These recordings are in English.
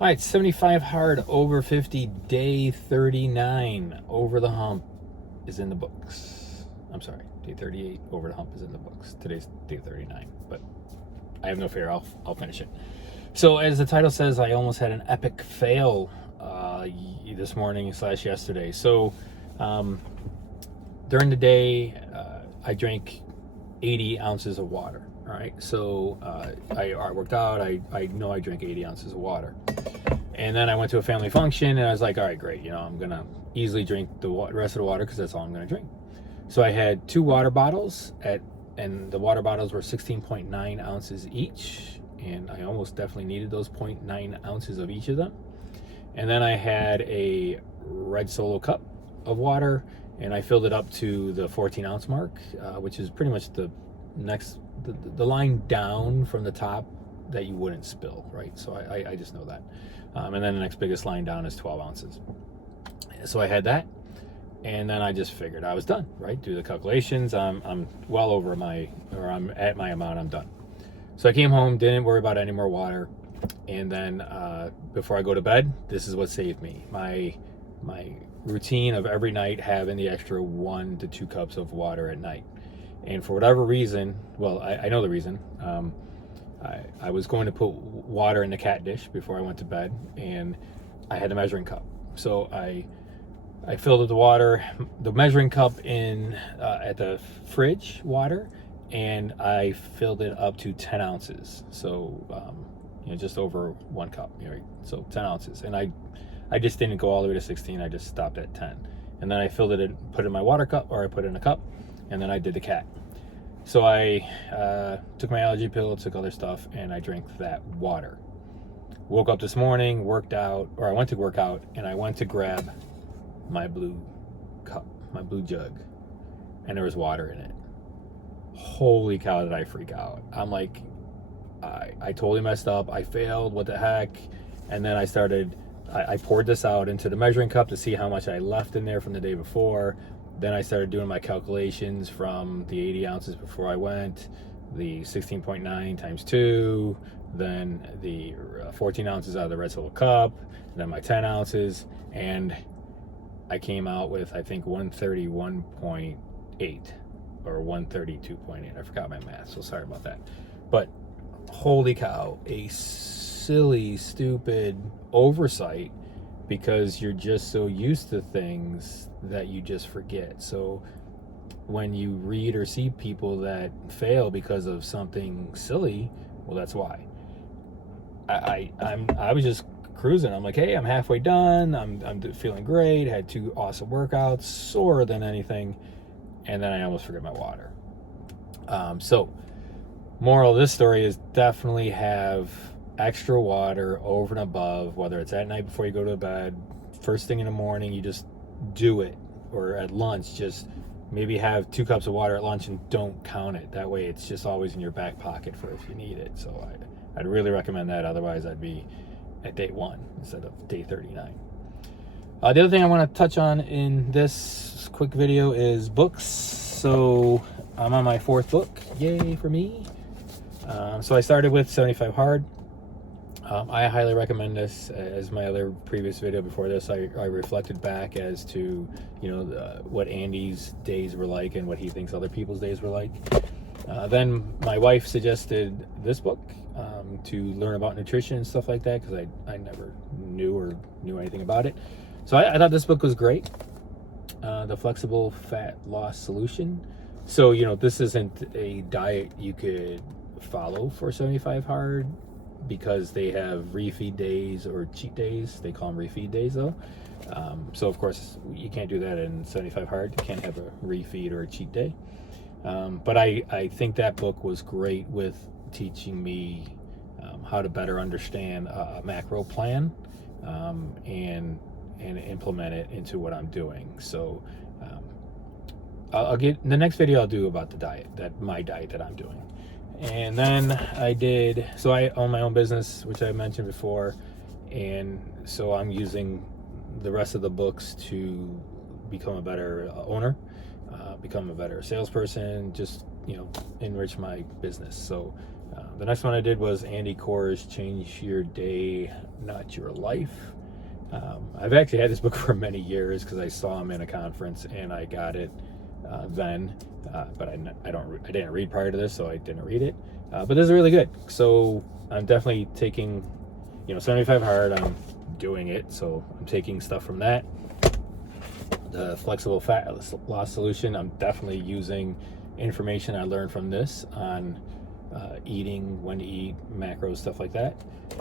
All right, 75 hard, over 50, day 39. Over the hump is in the books. I'm sorry, day 38, over the hump is in the books. Today's day 39, but I have no fear. I'll finish it. So, as the title says, I almost had an epic fail this morning slash yesterday. So, um, during the day, I drank 80 ounces of water. All right, so I worked out. I know I drank 80 ounces of water. And then I went to a family function, and I was like, all right, great. I'm going to easily drink the rest of the water because that's all I'm going to drink. So I had two water bottles, and the water bottles were 16.9 ounces each. And I almost definitely needed those 0.9 ounces of each of them. And then I had a red Solo cup of water, and I filled it up to the 14 ounce mark, which is pretty much the next, the line down from the top that you wouldn't spill, right? So I just know that. And then the next biggest line down is 12 ounces. So I had that, and then I just figured I was done, right? Do the calculations. I'm well over I'm at my amount. I'm done. So I came home, didn't worry about any more water, and then before I go to bed, this is what saved me. My routine of every night having the extra 1 to 2 cups of water at night. And for whatever reason, well, I know the reason. I was going to put water in the cat dish before I went to bed, and I had a measuring cup. So I filled up the measuring cup in at the fridge water, and I filled it up to 10 ounces. So, just over 1 cup, right? So 10 ounces. And I just didn't go all the way to 16. I just stopped at 10. And then I filled it in, put it in my water cup, or I put it in a cup, and then I did the cat. So I took my allergy pill, took other stuff, and I drank that water. Woke up this morning, worked out, or I went to work out, and I went to grab my blue cup, my blue jug, and there was water in it. Holy cow, did I freak out. I'm like, I totally messed up. I failed. What the heck? And then I poured this out into the measuring cup to see how much I left in there from the day before. Then I started doing my calculations from the 80 ounces before I went, the 16.9 times 2, then the 14 ounces out of the red Solo cup, then my 10 ounces, and I came out with, I think, 131.8 or 132.8. I forgot my math, so sorry about that. But holy cow, a silly, stupid oversight, because you're just so used to things that you just forget. So when you read or see people that fail because of something silly, well, that's why. I was just cruising. I'm like, hey, I'm halfway done. I'm feeling great. Had 2 awesome workouts, sore than anything, and then I almost forget my water. So moral of this story is definitely have extra water over and above, whether it's at night before you go to bed, first thing in the morning, you just do it, or at lunch, just maybe have 2 cups of water at lunch and don't count it. That way it's just always in your back pocket for if you need it. So I'd really recommend that. Otherwise, I'd be at day 1 instead of day 39. The other thing I want to touch on in this quick video is books. So I'm on my 4th book. Yay for me. So I started with 75 Hard. I highly recommend this. As my other previous video before this, I reflected back as to what Andy's days were like and what he thinks other people's days were like. Then my wife suggested this book to learn about nutrition and stuff like that, because I never knew anything about it. So I thought this book was great. The Flexible Fat Loss Solution. So this isn't a diet you could follow for 75 Hard, because they have refeed days or cheat days. They call them refeed days though. So of course you can't do that in 75 Hard. You can't have a refeed or a cheat day. But I think that book was great with teaching me how to better understand a macro plan and implement it into what I'm doing. So I'll get the next video I'll do about the diet, my diet that I'm doing. And then I own my own business, which I mentioned before, and so I'm using the rest of the books to become a better owner, become a better salesperson, just enrich my business. So The next one I did was Andy Corr's Change Your Day, Not Your Life. I've actually had this book for many years because I saw him in a conference and I got it then, but I didn't read prior to this, so I didn't read it. But this is really good. So I'm definitely taking, 75 Hard. I'm doing it, so I'm taking stuff from that. The Flexible Fat Loss Solution, I'm definitely using information I learned from this on eating, when to eat, macros, stuff like that.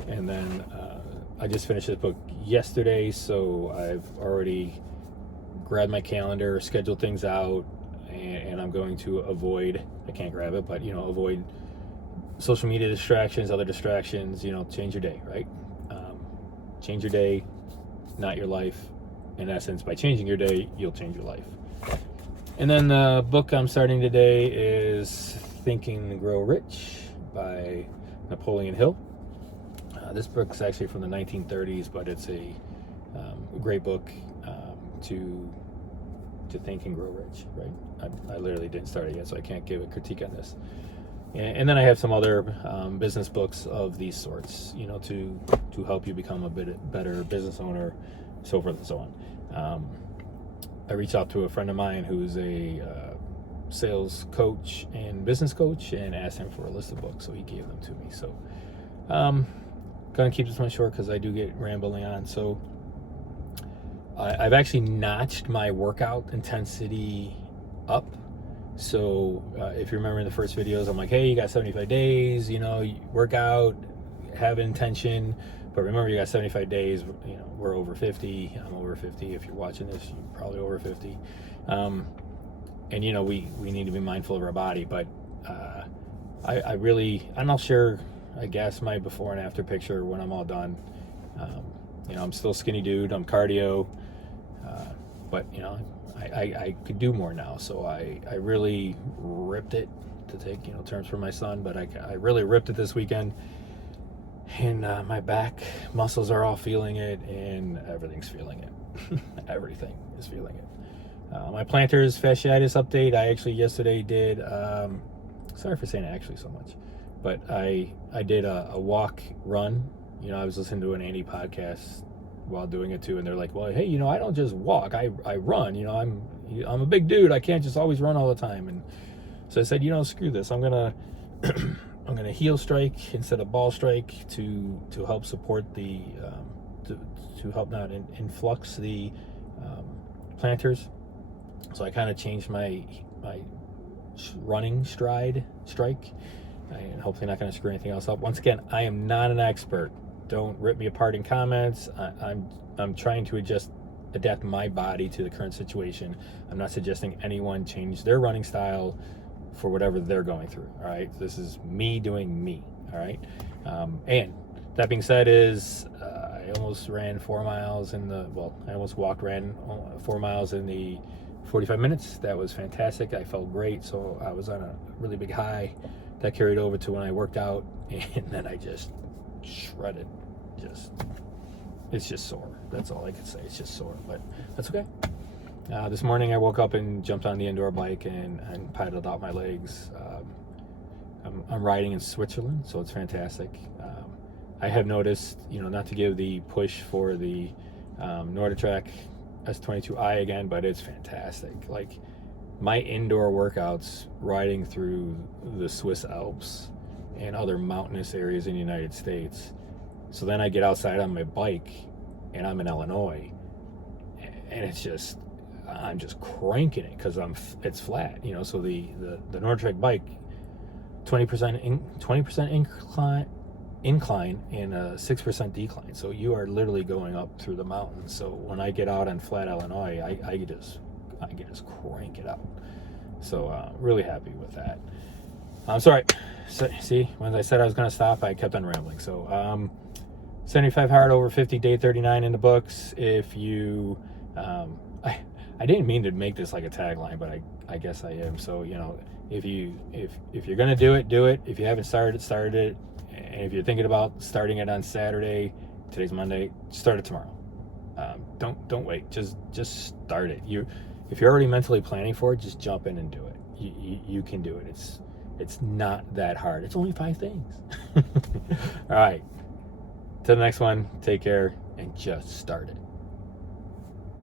And then I just finished this book yesterday, so I've already grabbed my calendar, scheduled things out, and I'm going to avoid, I can't grab it, but avoid social media distractions, other distractions. Change your day, right? Change your day, not your life. In essence, by changing your day, you'll change your life. And then the book I'm starting today is Think and Grow Rich by Napoleon Hill. This book's actually from the 1930s, but it's a great book to think and grow rich, right? I literally didn't start it yet, so I can't give a critique on this. And then I have some other business books of these sorts, to help you become a bit better business owner, so forth and so on. I reached out to a friend of mine who's a sales coach and business coach and asked him for a list of books, so he gave them to me. So gonna keep this one short because I do get rambling on. So I've actually notched my workout intensity up. So if you remember in the first videos, I'm like, hey, you got 75 days, work out, have intention, but remember you got 75 days. We're over 50. I'm over 50. If you're watching this, you're probably over 50. And we need to be mindful of our body, but I'm not sure, I guess, my before and after picture when I'm all done. I'm still a skinny dude. I'm cardio, but I could do more now. So I really ripped it, to take terms from my son, but I really ripped it this weekend. And my back muscles are all feeling it, and everything's feeling it. Everything is feeling it. My plantar's fasciitis update. I actually yesterday did. Sorry for saying actually so much, but I did a walk run. I was listening to an Andy podcast while doing it too, and they're like, well, hey, I don't just walk. I run. I'm a big dude. I can't just always run all the time. And so I said, screw this. I'm gonna I'm gonna heel strike instead of ball strike to help support the to help not influx the planters. So I kind of changed my running strike, and hopefully not going to screw anything else up. Once again, I am not an expert. Don't rip me apart in comments. I'm trying to adapt my body to the current situation. I'm not suggesting anyone change their running style for whatever they're going through. All right, this is me doing me. All right, and that being said, I almost ran 4 miles I almost ran 4 miles in the 45 minutes. That was fantastic. I felt great. So I was on a really big high that carried over to when I worked out, and then I just shredded. It's just sore. That's all I could say. It's just sore, but that's okay. This morning I woke up and jumped on the indoor bike and paddled out my legs. I'm riding in Switzerland, so it's fantastic. I have noticed, not to give the push for the NordicTrack S22i again, but it's fantastic. Like, my indoor workouts riding through the Swiss Alps and other mountainous areas in the United States. So then I get outside on my bike and I'm in Illinois, and I'm just cranking it because it's flat, so the NordicTrack bike, 20% incline and a 6% decline, so you are literally going up through the mountains. So when I get out on flat Illinois, I can just crank it out. So really happy with that. I'm sorry. So, see, when I said I was going to stop, I kept on rambling. So 75 Hard Over 50, day 39 in the books. If you I didn't mean to make this like a tagline, but I guess I am. So if you're gonna do it. If you haven't started it, and if you're thinking about starting it on Saturday, today's Monday, start it tomorrow. Don't wait. Just start it. If you're already mentally planning for it, just jump in and do it. You can do it. It's not that hard. It's only 5 things. All right. Till the next one, take care and just start it.